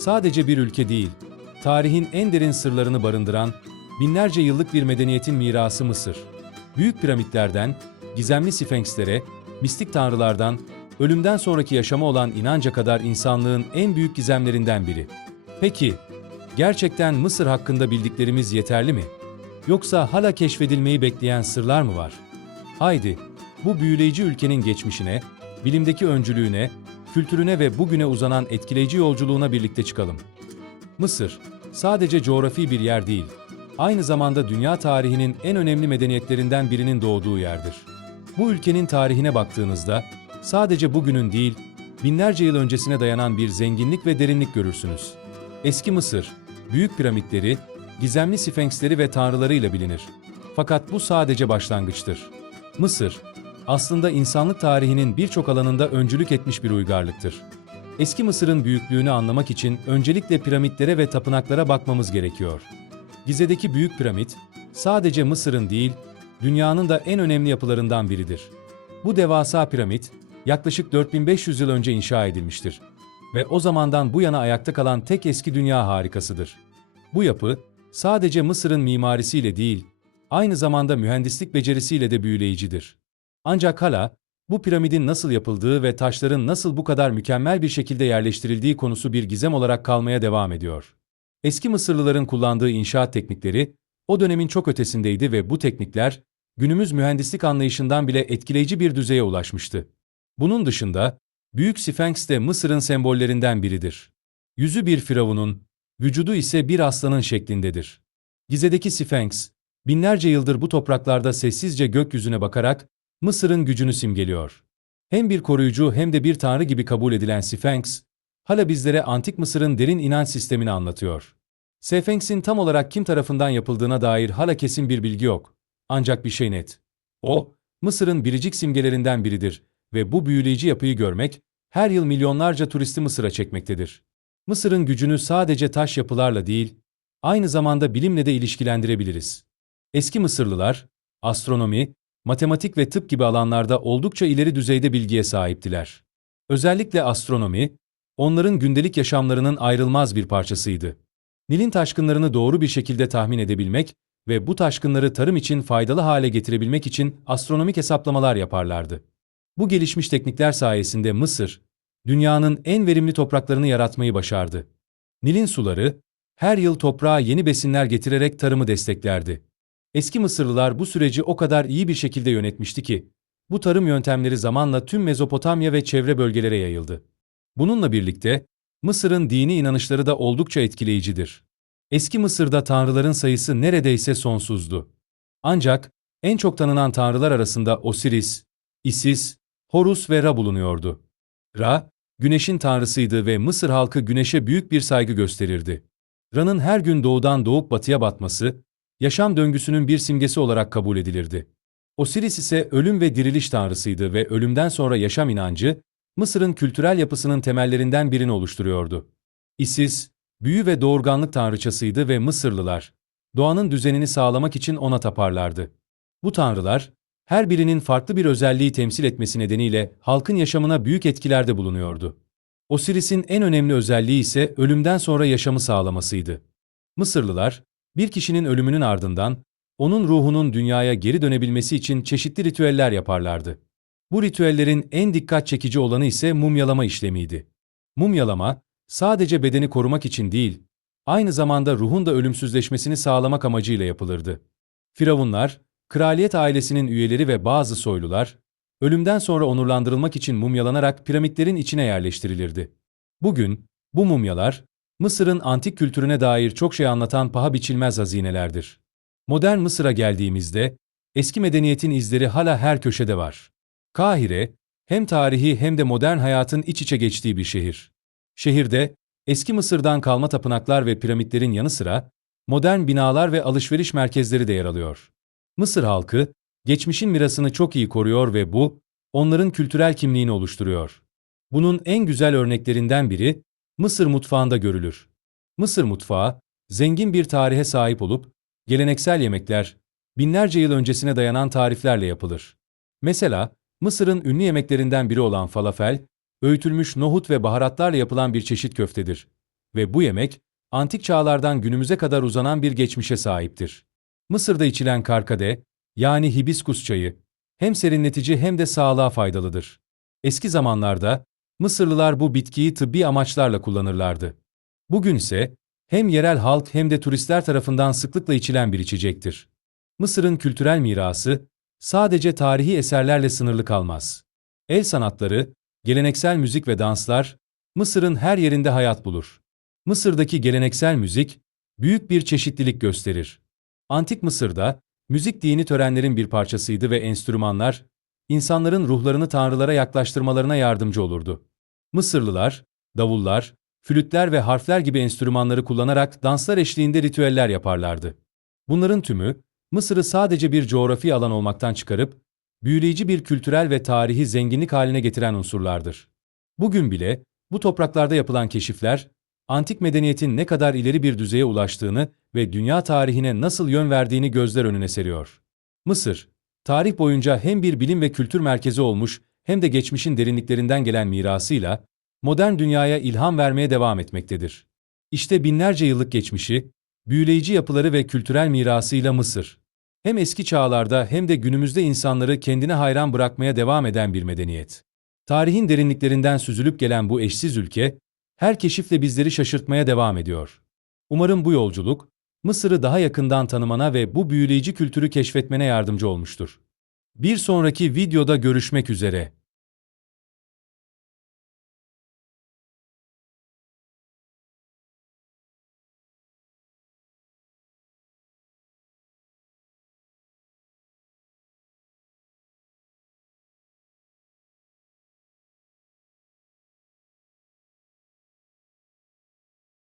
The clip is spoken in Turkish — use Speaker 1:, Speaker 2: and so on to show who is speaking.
Speaker 1: Sadece bir ülke değil, tarihin en derin sırlarını barındıran, binlerce yıllık bir medeniyetin mirası Mısır. Büyük piramitlerden, gizemli sfenkslere, mistik tanrılardan, ölümden sonraki yaşama olan inanca kadar insanlığın en büyük gizemlerinden biri. Peki, gerçekten Mısır hakkında bildiklerimiz yeterli mi? Yoksa hala keşfedilmeyi bekleyen sırlar mı var? Haydi, bu büyüleyici ülkenin geçmişine, bilimdeki öncülüğüne, kültürüne ve bugüne uzanan etkileyici yolculuğuna birlikte çıkalım. Mısır, sadece coğrafi bir yer değil, aynı zamanda dünya tarihinin en önemli medeniyetlerinden birinin doğduğu yerdir. Bu ülkenin tarihine baktığınızda, sadece bugünün değil, binlerce yıl öncesine dayanan bir zenginlik ve derinlik görürsünüz. Eski Mısır, büyük piramitleri, gizemli sfenksleri ve tanrılarıyla bilinir. Fakat bu sadece başlangıçtır. Mısır, aslında insanlık tarihinin birçok alanında öncülük etmiş bir uygarlıktır. Eski Mısır'ın büyüklüğünü anlamak için öncelikle piramitlere ve tapınaklara bakmamız gerekiyor. Gize'deki Büyük Piramit, sadece Mısır'ın değil, dünyanın da en önemli yapılarından biridir. Bu devasa piramit, yaklaşık 4500 yıl önce inşa edilmiştir ve o zamandan bu yana ayakta kalan tek eski dünya harikasıdır. Bu yapı, sadece Mısır'ın mimarisiyle değil, aynı zamanda mühendislik becerisiyle de büyüleyicidir. Ancak hala, bu piramidin nasıl yapıldığı ve taşların nasıl bu kadar mükemmel bir şekilde yerleştirildiği konusu bir gizem olarak kalmaya devam ediyor. Eski Mısırlıların kullandığı inşaat teknikleri, o dönemin çok ötesindeydi ve bu teknikler, günümüz mühendislik anlayışından bile etkileyici bir düzeye ulaşmıştı. Bunun dışında, Büyük Sphinx de Mısır'ın sembollerinden biridir. Yüzü bir firavunun, vücudu ise bir aslanın şeklindedir. Gize'deki Sphinx, binlerce yıldır bu topraklarda sessizce gökyüzüne bakarak Mısır'ın gücünü simgeliyor. Hem bir koruyucu hem de bir tanrı gibi kabul edilen Sphinx, hala bizlere antik Mısır'ın derin inanç sistemini anlatıyor. Sphinx'in tam olarak kim tarafından yapıldığına dair hala kesin bir bilgi yok. Ancak bir şey net. O, Mısır'ın biricik simgelerinden biridir ve bu büyüleyici yapıyı görmek, her yıl milyonlarca turisti Mısır'a çekmektedir. Mısır'ın gücünü sadece taş yapılarla değil, aynı zamanda bilimle de ilişkilendirebiliriz. Eski Mısırlılar, astronomi, matematik ve tıp gibi alanlarda oldukça ileri düzeyde bilgiye sahiptiler. Özellikle astronomi, onların gündelik yaşamlarının ayrılmaz bir parçasıydı. Nil'in taşkınlarını doğru bir şekilde tahmin edebilmek ve bu taşkınları tarım için faydalı hale getirebilmek için astronomik hesaplamalar yaparlardı. Bu gelişmiş teknikler sayesinde Mısır, dünyanın en verimli topraklarını yaratmayı başardı. Nil'in suları, her yıl toprağa yeni besinler getirerek tarımı desteklerdi. Eski Mısırlılar bu süreci o kadar iyi bir şekilde yönetmişti ki, bu tarım yöntemleri zamanla tüm Mezopotamya ve çevre bölgelere yayıldı. Bununla birlikte, Mısır'ın dini inanışları da oldukça etkileyicidir. Eski Mısır'da tanrıların sayısı neredeyse sonsuzdu. Ancak en çok tanınan tanrılar arasında Osiris, Isis, Horus ve Ra bulunuyordu. Ra, güneşin tanrısıydı ve Mısır halkı güneşe büyük bir saygı gösterirdi. Ra'nın her gün doğudan doğup batıya batması, yaşam döngüsünün bir simgesi olarak kabul edilirdi. Osiris ise ölüm ve diriliş tanrısıydı ve ölümden sonra yaşam inancı, Mısır'ın kültürel yapısının temellerinden birini oluşturuyordu. Isis, büyü ve doğurganlık tanrıçasıydı ve Mısırlılar, doğanın düzenini sağlamak için ona taparlardı. Bu tanrılar, her birinin farklı bir özelliği temsil etmesi nedeniyle halkın yaşamına büyük etkilerde bulunuyordu. Osiris'in en önemli özelliği ise ölümden sonra yaşamı sağlamasıydı. Mısırlılar, bir kişinin ölümünün ardından, onun ruhunun dünyaya geri dönebilmesi için çeşitli ritüeller yaparlardı. Bu ritüellerin en dikkat çekici olanı ise mumyalama işlemiydi. Mumyalama, sadece bedeni korumak için değil, aynı zamanda ruhun da ölümsüzleşmesini sağlamak amacıyla yapılırdı. Firavunlar, kraliyet ailesinin üyeleri ve bazı soylular, ölümden sonra onurlandırılmak için mumyalanarak piramitlerin içine yerleştirilirdi. Bugün, bu mumyalar, Mısır'ın antik kültürüne dair çok şey anlatan paha biçilmez hazinelerdir. Modern Mısır'a geldiğimizde, eski medeniyetin izleri hala her köşede var. Kahire, hem tarihi hem de modern hayatın iç içe geçtiği bir şehir. Şehirde, eski Mısır'dan kalma tapınaklar ve piramitlerin yanı sıra, modern binalar ve alışveriş merkezleri de yer alıyor. Mısır halkı, geçmişin mirasını çok iyi koruyor ve bu, onların kültürel kimliğini oluşturuyor. Bunun en güzel örneklerinden biri, Mısır mutfağında görülür. Mısır mutfağı, zengin bir tarihe sahip olup, geleneksel yemekler, binlerce yıl öncesine dayanan tariflerle yapılır. Mesela, Mısır'ın ünlü yemeklerinden biri olan falafel, öğütülmüş nohut ve baharatlarla yapılan bir çeşit köftedir. ve bu yemek, antik çağlardan günümüze kadar uzanan bir geçmişe sahiptir. Mısır'da içilen karkade, yani hibiskus çayı, hem serinletici hem de sağlığa faydalıdır. Eski zamanlarda, Mısırlılar bu bitkiyi tıbbi amaçlarla kullanırlardı. Bugün ise, hem yerel halk hem de turistler tarafından sıklıkla içilen bir içecektir. Mısır'ın kültürel mirası, sadece tarihi eserlerle sınırlı kalmaz. El sanatları, geleneksel müzik ve danslar, Mısır'ın her yerinde hayat bulur. Mısır'daki geleneksel müzik, büyük bir çeşitlilik gösterir. Antik Mısır'da, müzik dini törenlerin bir parçasıydı ve enstrümanlar, insanların ruhlarını tanrılara yaklaştırmalarına yardımcı olurdu. Mısırlılar, davullar, flütler ve harfler gibi enstrümanları kullanarak danslar eşliğinde ritüeller yaparlardı. Bunların tümü, Mısır'ı sadece bir coğrafi alan olmaktan çıkarıp, büyüleyici bir kültürel ve tarihi zenginlik haline getiren unsurlardır. Bugün bile, bu topraklarda yapılan keşifler, antik medeniyetin ne kadar ileri bir düzeye ulaştığını ve dünya tarihine nasıl yön verdiğini gözler önüne seriyor. Mısır, tarih boyunca hem bir bilim ve kültür merkezi olmuş hem de geçmişin derinliklerinden gelen mirasıyla modern dünyaya ilham vermeye devam etmektedir. İşte binlerce yıllık geçmişi, büyüleyici yapıları ve kültürel mirasıyla Mısır, hem eski çağlarda hem de günümüzde insanları kendine hayran bırakmaya devam eden bir medeniyet. Tarihin derinliklerinden süzülüp gelen bu eşsiz ülke, her keşifle bizleri şaşırtmaya devam ediyor. Umarım bu yolculuk, Mısır'ı daha yakından tanımana ve bu büyüleyici kültürü keşfetmene yardımcı olmuştur. Bir sonraki videoda görüşmek üzere.